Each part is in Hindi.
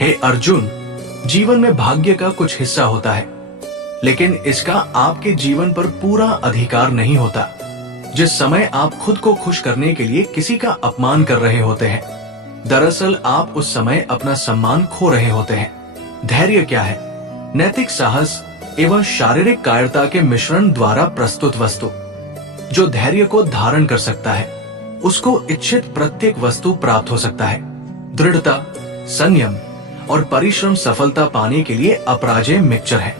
हे अर्जुन, जीवन में भाग्य का कुछ हिस्सा होता है, लेकिन इसका आपके जीवन पर पूरा अधिकार नहीं होता। जिस समय आप खुद को खुश करने के लिए किसी का अपमान कर रहे होते हैं, दरअसल आप उस समय अपना सम्मान खो रहे होते हैं। धैर्य क्या है? नैतिक साहस एवं शारीरिक कायरता के मिश्रण द्वारा प्रस्तुत वस्तु। जो धैर्य को धारण कर सकता है, उसको इच्छित प्रत्येक वस्तु प्राप्त हो सकता है। दृढ़ता, संयम और परिश्रम सफलता पाने के लिए अपराजय मिक्सचर है।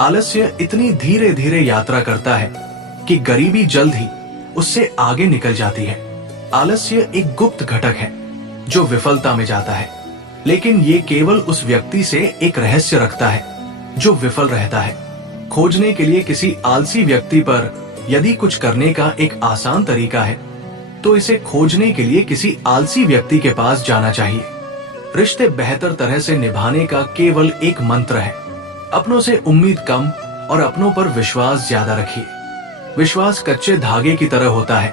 आलस्य इतनी धीरे धीरे यात्रा करता है कि गरीबी जल्द ही उससे आगे निकल जाती है। आलस्य एक गुप्त घटक है जो विफलता में जाता है, लेकिन ये केवल उस व्यक्ति से एक रहस्य रखता है जो विफल रहता है। खोजने के लिए किसी आलसी व्यक्ति पर यदि कुछ करने का एक आसान तरीका है, तो इसे खोजने के लिए किसी आलसी व्यक्ति के पास जाना चाहिए। रिश्ते बेहतर तरह से निभाने का केवल एक मंत्र है, अपनों से उम्मीद कम और अपनों पर विश्वास ज्यादा रखिए। विश्वास कच्चे धागे की तरह होता है,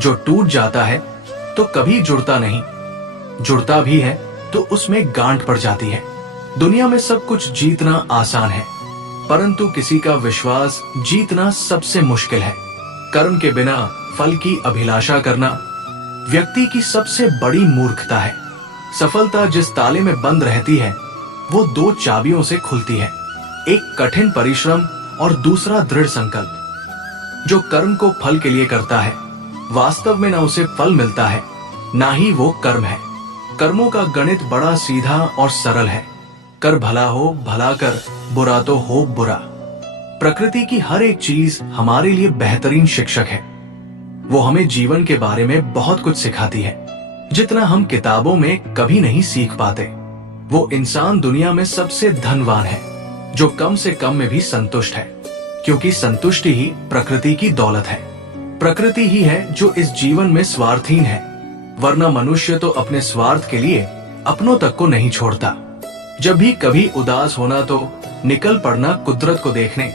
जो टूट जाता है तो कभी जुड़ता नहीं, जुड़ता भी है तो उसमें गांठ पड़ जाती है। दुनिया में सब कुछ जीतना आसान है, परंतु किसी का विश्वास जीतना सबसे मुश्किल है। कर्म के बिना फल की अभिलाषा करना व्यक्ति की सबसे बड़ी मूर्खता है। सफलता जिस ताले में बंद रहती है, वो दो चाबियों से खुलती है, एक कठिन परिश्रम और दूसरा दृढ़ संकल्प। जो कर्म को फल के लिए करता है, वास्तव में न उसे फल मिलता है, ना ही वो कर्म है। कर्मों का गणित बड़ा सीधा और सरल है। कर भला हो, भला कर, बुरा तो हो बुरा। प्रकृति की हर एक चीज हमारे लिए बेहतरीन शिक्षक है। वो हमें जीवन के बारे में बहुत कुछ सिखाती है, जितना हम किताबों में कभी नहीं सीख पाते। वो इंसान दुनिया में सबसे धनवान है जो कम से कम में भी संतुष्ट है, क्योंकि संतुष्टि ही प्रकृति की दौलत है। प्रकृति ही है जो इस जीवन में स्वार्थहीन है, वरना मनुष्य तो अपने स्वार्थ के लिए अपनों तक को नहीं छोड़ता। जब भी कभी उदास होना तो निकल पड़ना कुदरत को देखने।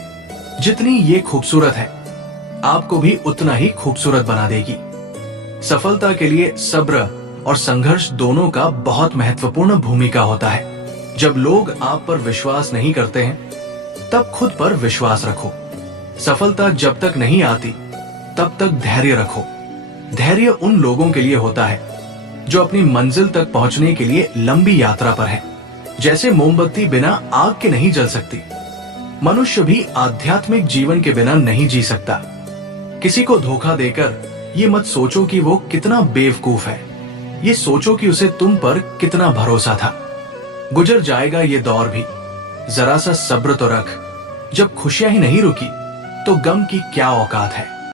जितनी ये खूबसूरत है, आपको भी उतना ही खूबसूरत बना देगी। सफलता के लिए सब्र और संघर्ष दोनों का बहुत महत्वपूर्ण भूमिका होता है। जब लोग आप पर विश्वास नहीं करते हैं, तब खुद पर विश्वास रखो। सफलता जब तक नहीं आती, तब तक धैर्य रखो। धैर्य उन लोगों के लिए होता है जो अपनी मंजिल तक पहुंचने के लिए लंबी यात्रा पर है। जैसे मोमबत्ती बिना आग के नहीं जल सकती, मनुष्य भी आध्यात्मिक जीवन के बिना नहीं जी सकता। किसी को धोखा देकर ये मत सोचो कि वो कितना बेवकूफ है, ये सोचो कि उसे तुम पर कितना भरोसा था। गुजर जाएगा ये दौर भी, जरा सा सब्र तो रख। जब खुशियां ही नहीं रुकी, तो गम की क्या औकात है।